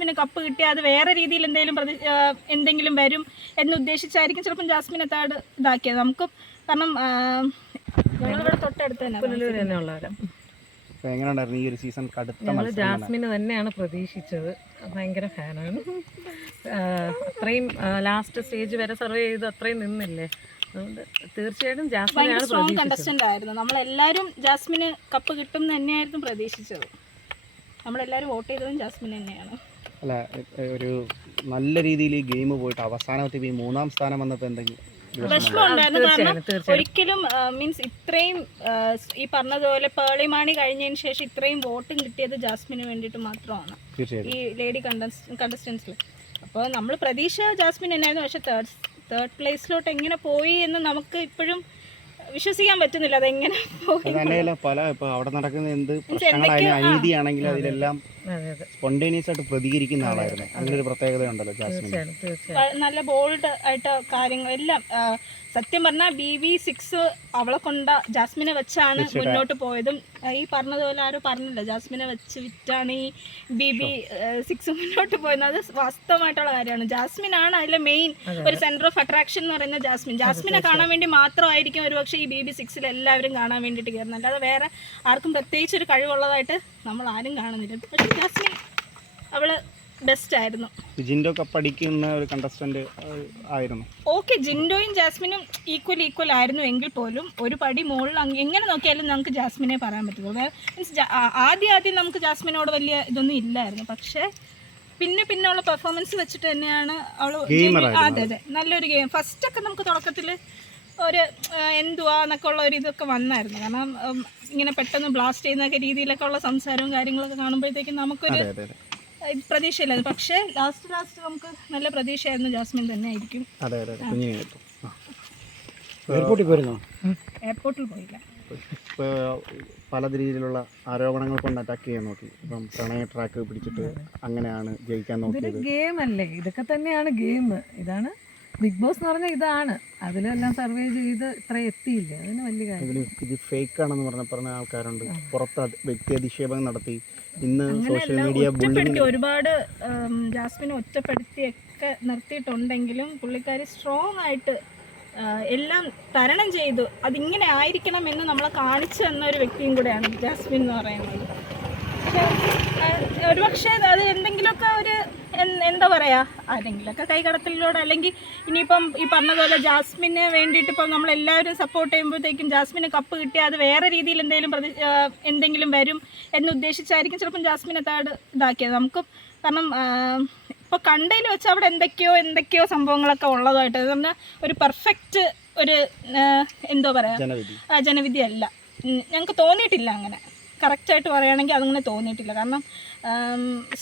ജാസ്മിന് cup കിട്ടിയാൽ അത് വേറെ രീതിയിൽ എന്തെങ്കിലും പ്രതി എന്തെങ്കിലും വരും എന്ന് ഉദ്ദേശിച്ചായിരിക്കും ചിലപ്പം ജാസ്മിനെ താട് ഇതാക്കിയത്. നമുക്ക് കാരണം ഞങ്ങളിവിടെ തൊട്ടടുത്ത് തന്നെ എങ്ങനെയുണ്ടായിരുന്നു ഈ ഒരു സീസൺ കടുത്ത ഞങ്ങൾ ജാസ്മിന് തന്നെയാണ് പ്രതീക്ഷിച്ചത്. ഭയങ്കര ഫാനാണ് അത്രയും ലാസ്റ്റ് സ്റ്റേജ് വരെ സർവേ ചെയ്ത് അത്രയും നിന്നില്ലേ? അതുകൊണ്ട് തീർച്ചയായിട്ടും ജാസ്മിനാണ് സ്ട്രോങ് കണ്ടസ്റ്റന്റ് ആയിരുന്നു. നമ്മളെല്ലാവരും ജാസ്മിന് കപ്പ് കിട്ടും തന്നെയായിരുന്നു പ്രതീക്ഷിച്ചത്. നമ്മളെല്ലാവരും വോട്ട് ചെയ്തതും ജാസ്മിൻ തന്നെയാണ്. അല്ല ഒരു നല്ല രീതിയിൽ ഈ ഗെയിം പോയിട്ട് അവസാനത്തെ ഈ മൂന്നാം സ്ഥാനം വന്നപ്പോൾ എന്തെങ്കിലും ഒരിക്കലും മീൻസ് ഇത്രയും ഈ പറഞ്ഞതുപോലെ പേളിമാണി കഴിഞ്ഞതിന് ശേഷം ഇത്രയും വോട്ടും കിട്ടിയത് ജാസ്മിന് വേണ്ടിയിട്ട് മാത്രമാണ്. ഈ ലേഡി കണ്ടസ്റ്റ് കണ്ടസ്റ്റൻസിൽ അപ്പോൾ നമ്മൾ പ്രതീക്ഷ ജാസ്മിൻ തന്നെയായിരുന്നു. പക്ഷെ തേർഡ് തേർഡ് പ്ലേസിലോട്ട് എങ്ങനെ പോയി എന്ന് നമുക്ക് ഇപ്പോഴും വിശ്വസിക്കാൻ പറ്റുന്നില്ല അതെങ്ങനെ തന്നെയല്ല പല ഇപ്പൊ അവിടെ നടക്കുന്ന എന്ത് പ്രശ്നങ്ങളായാലും അനീതിയാണെങ്കിൽ. അതിലെല്ലാം അതെ അതെ. സ്പോണ്ടേനിയസ് ആയിട്ട് പ്രതികരിക്കുന്ന ആളായിരുന്നു. അങ്ങനെ ഒരു ജാസ്മിൻ. തീർച്ചയായും വ- നല്ല ബോൾഡ് ആയിട്ട് കാര്യങ്ങൾ എല്ലാം സത്യം പറഞ്ഞാൽ ബി വി സിക്സ് അവളെ കൊണ്ട ജാസ്മിനെ വെച്ചാണ് മുന്നോട്ട് പോയതും. ഈ പറഞ്ഞതുപോലെ ആരും പറഞ്ഞില്ല. ജാസ്മിനെ വെച്ച് വിറ്റാണ് ഈ ബി ബി സിക്സ് മുന്നോട്ട് പോയത്. അത് വാസ്തവമായിട്ടുള്ള കാര്യമാണ്. ജാസ്മിൻ ആണ് അതിലെ മെയിൻ ഒരു സെന്റർ ഓഫ് അട്രാക്ഷൻ എന്ന് പറയുന്ന ജാസ്മിൻ. ജാസ്മിനെ കാണാൻ വേണ്ടി മാത്രമായിരിക്കും ഒരുപക്ഷെ ഈ ബി ബി സിക്സിൽ എല്ലാവരും കാണാൻ വേണ്ടിയിട്ട് കയറുന്നത്. അല്ലാതെ വേറെ ആർക്കും പ്രത്യേകിച്ച് ഒരു കഴിവുള്ളതായിട്ട് നമ്മൾ ആരും കാണുന്നില്ല. പക്ഷേ ജാസ്മിൻ അവൾ ബെസ്റ്റ് ആയിരുന്നു. ജിൻഡോ കപ്പ് അടിക്കുന്ന ഒരു കണ്ടസ്റ്റന്റ് ആയിരുന്നു. ഓക്കെ ജിൻഡോയും ജാസ്മിനും ഈക്വൽ ഈക്വൽ ആയിരുന്നു എങ്കിൽ പോലും ഒരു പടി മുകളിൽ എങ്ങനെ നോക്കിയാലും നമുക്ക് ജാസ്മിനെ പറയാൻ പറ്റുള്ളൂ മീൻസ് ആദ്യം ആദ്യം നമുക്ക് ജാസ്മിനോട് വലിയ ഇതൊന്നും ഇല്ലായിരുന്നു. പക്ഷേ പിന്നെ പിന്നെ ഉള്ള പെർഫോമൻസ് വെച്ചിട്ട് തന്നെയാണ് അവൾ അതെ അതെ. നല്ലൊരു ഗെയിം ഫസ്റ്റ് ഒക്കെ നമുക്ക് തുടക്കത്തിൽ ഒരു എന്തുവാ എന്നൊക്കെ ഉള്ള ഒരു ഇതൊക്കെ വന്നായിരുന്നു. കാരണം ഇങ്ങനെ പെട്ടെന്ന് ബ്ലാസ്റ്റ് ചെയ്യുന്ന രീതിയിലൊക്കെ ഉള്ള സംസാരവും കാര്യങ്ങളൊക്കെ കാണുമ്പോഴത്തേക്കും നമുക്കൊരു പ്രതീക്ഷയില്ലായിരുന്നു പക്ഷേ ലാസ്റ്റ് ലാസ്റ്റ് നമുക്ക് നല്ല പ്രതീക്ഷയായിരുന്നു ജാസ്മിൻ തന്നെ ആയിരിക്കും. അതെ അതെ കുഞ്ഞിനെ കിട്ടും. എയർപോർട്ടിൽ പോയിരുന്നോ? എയർപോർട്ടിൽ പോയില്ല. ഇപ്പോൾ പല രീതിയിലുള്ള ആരോപണങ്ങൾ കൊണ്ട് അറ്റാക്ക് ചെയ്യാൻ നോക്കി. ഇപ്പം പ്രണയ ട്രാക്ക് പിടിച്ചിട്ട് അങ്ങനെയാണ് ജയിക്കാൻ നോക്കിയത്. ഗെയിം അല്ലേ? ഇതൊക്കെ തന്നെയാണ് ഗെയിം ഇതാണ് ബിഗ് ബോസ് എന്ന് പറഞ്ഞാൽ ഇതാണ്. അതിലെല്ലാം സർവേ ചെയ്ത് ഇത്ര എത്തിയില്ല? അതിന് വലിയ കാര്യം. ഇത് ഫേക്ക് ആണെന്ന് പറഞ്ഞ പറഞ്ഞ ആൾക്കാരുണ്ട്. പുറത്ത് വ്യക്തി അധിക്ഷേപം നടത്തി. ഇന്ന് സോഷ്യൽ മീഡിയ ഒറ്റപ്പെടുത്തി ഒരുപാട് ജാസ്മിനെ ഒറ്റപ്പെടുത്തിയൊക്കെ നിർത്തിയിട്ടുണ്ടെങ്കിലും പുള്ളിക്കാരി സ്ട്രോങ് ആയിട്ട് എല്ലാം തരണം ചെയ്തു. അതിങ്ങനെ ആയിരിക്കണം എന്ന് നമ്മളെ കാണിച്ചു തന്ന ഒരു വ്യക്തിയും കൂടെയാണ് ജാസ്മിൻ എന്ന് പറയുന്നത്. പക്ഷേ ഒരുപക്ഷെ അത് എന്തെങ്കിലുമൊക്കെ ഒരു എന്താ പറയാ ആരെങ്കിലുമൊക്കെ കൈകടത്തലിലൂടെ അല്ലെങ്കിൽ ഇനിയിപ്പം ഈ പറഞ്ഞതുപോലെ ജാസ്മിന് വേണ്ടിയിട്ട് ഇപ്പം നമ്മൾ എല്ലാവരും സപ്പോർട്ട് ചെയ്യുമ്പോഴത്തേക്കും ജാസ്മിന് കപ്പ് കിട്ടിയാൽ അത് വേറെ രീതിയിൽ എന്തെങ്കിലും പ്രതി എന്തെങ്കിലും വരും എന്ന് ഉദ്ദേശിച്ചായിരിക്കും ചിലപ്പം ജാസ്മിനെ താട് ഇതാക്കിയത്. നമുക്ക് കാരണം ഇപ്പോൾ കണ്ടതിൽ വെച്ച് അവിടെ എന്തൊക്കെയോ എന്തൊക്കെയോ സംഭവങ്ങളൊക്കെ ഉള്ളതായിട്ട്. പറഞ്ഞാൽ ഒരു പെർഫെക്റ്റ് ഒരു എന്തോ പറയാ ജനവിധി. അല്ല. ഞങ്ങൾക്ക് തോന്നിയിട്ടില്ല അങ്ങനെ. കറക്റ്റായിട്ട് പറയുകയാണെങ്കിൽ അതങ്ങനെ തോന്നിയിട്ടില്ല. കാരണം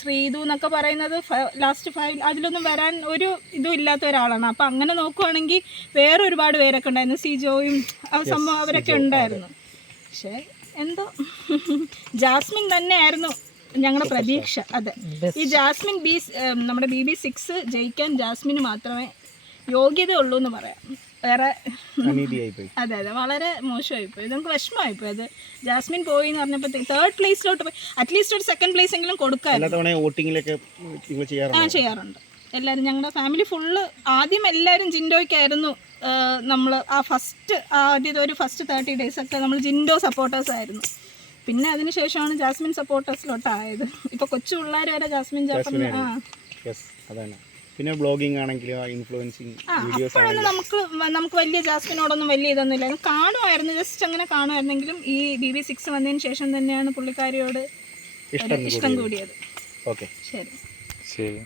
ശ്രീതു എന്നൊക്കെ പറയുന്നത് ലാസ്റ്റ് ഫൈവ് അതിലൊന്നും വരാൻ ഒരു ഇതും ഇല്ലാത്ത ഒരാളാണ്. അപ്പം അങ്ങനെ നോക്കുവാണെങ്കിൽ വേറെ ഒരുപാട് പേരൊക്കെ ഉണ്ടായിരുന്നു. സിജോയും ആ സംഭവം അവരൊക്കെ ഉണ്ടായിരുന്നു. പക്ഷേ എന്തോ? ജാസ്മിൻ തന്നെയായിരുന്നു ഞങ്ങളുടെ പ്രതീക്ഷ. അതെ. ഈ ജാസ്മിൻ ബി നമ്മുടെ ബി ബി സിക്സ് ജയിക്കാൻ ജാസ്മിന് മാത്രമേ യോഗ്യതയുള്ളൂ എന്ന് പറയാം. വേറെ അതെ അതെ. വളരെ മോശമായിപ്പോയി. നമുക്ക് വിഷമമായിപ്പോയി. അത് ജാസ്മിൻ പോയി എന്ന് പറഞ്ഞപ്പോൾ തേർഡ് പ്ലേസിലോട്ട് പോയി അറ്റ്ലീസ്റ്റ് ഒരു സെക്കൻഡ് പ്ലേസ് എങ്കിലും കൊടുക്കാറുണ്ട് ആ ചെയ്യാറുണ്ട്. എല്ലാവരും ഞങ്ങളുടെ ഫാമിലി ഫുള്ള് ആദ്യം എല്ലാവരും ജിൻഡോയ്ക്കായിരുന്നു നമ്മൾ ആ ഫസ്റ്റ് ആദ്യത്തെ ഒരു ഫസ്റ്റ് തേർട്ടി ഡേയ്സ് ഒക്കെ നമ്മൾ ജിൻഡോ സപ്പോർട്ടേഴ്സ് ആയിരുന്നു. പിന്നെ അതിനുശേഷമാണ് ജാസ്മിൻ സപ്പോർട്ടേഴ്സിലോട്ടായത് ഇപ്പൊ കൊച്ചു പിള്ളേർ വരെ ജാസ്മിൻ ജാസ്മിൻ ആ. അതാണ്. പിന്നെ ബ്ലോഗിംഗ് ആണെങ്കിലും ഇൻഫ്ലുവൻസിങ് വീഡിയോസ് അപ്പോഴൊന്നും നമുക്ക് നമുക്ക് വലിയ ജാസ്മിനോടൊന്നും വലിയ ഇതൊന്നും ഇല്ലായിരുന്നു കാണുമായിരുന്നു ജസ്റ്റ് അങ്ങനെ കാണുമായിരുന്നെങ്കിലും ഈ ബി ബി സിക്സ് വന്നതിന് ശേഷം തന്നെയാണ് പുള്ളിക്കാരിയോട് ഇഷ്ടം ഇഷ്ടം കൂടിയത്. ഓക്കെ ശരി. ശരി.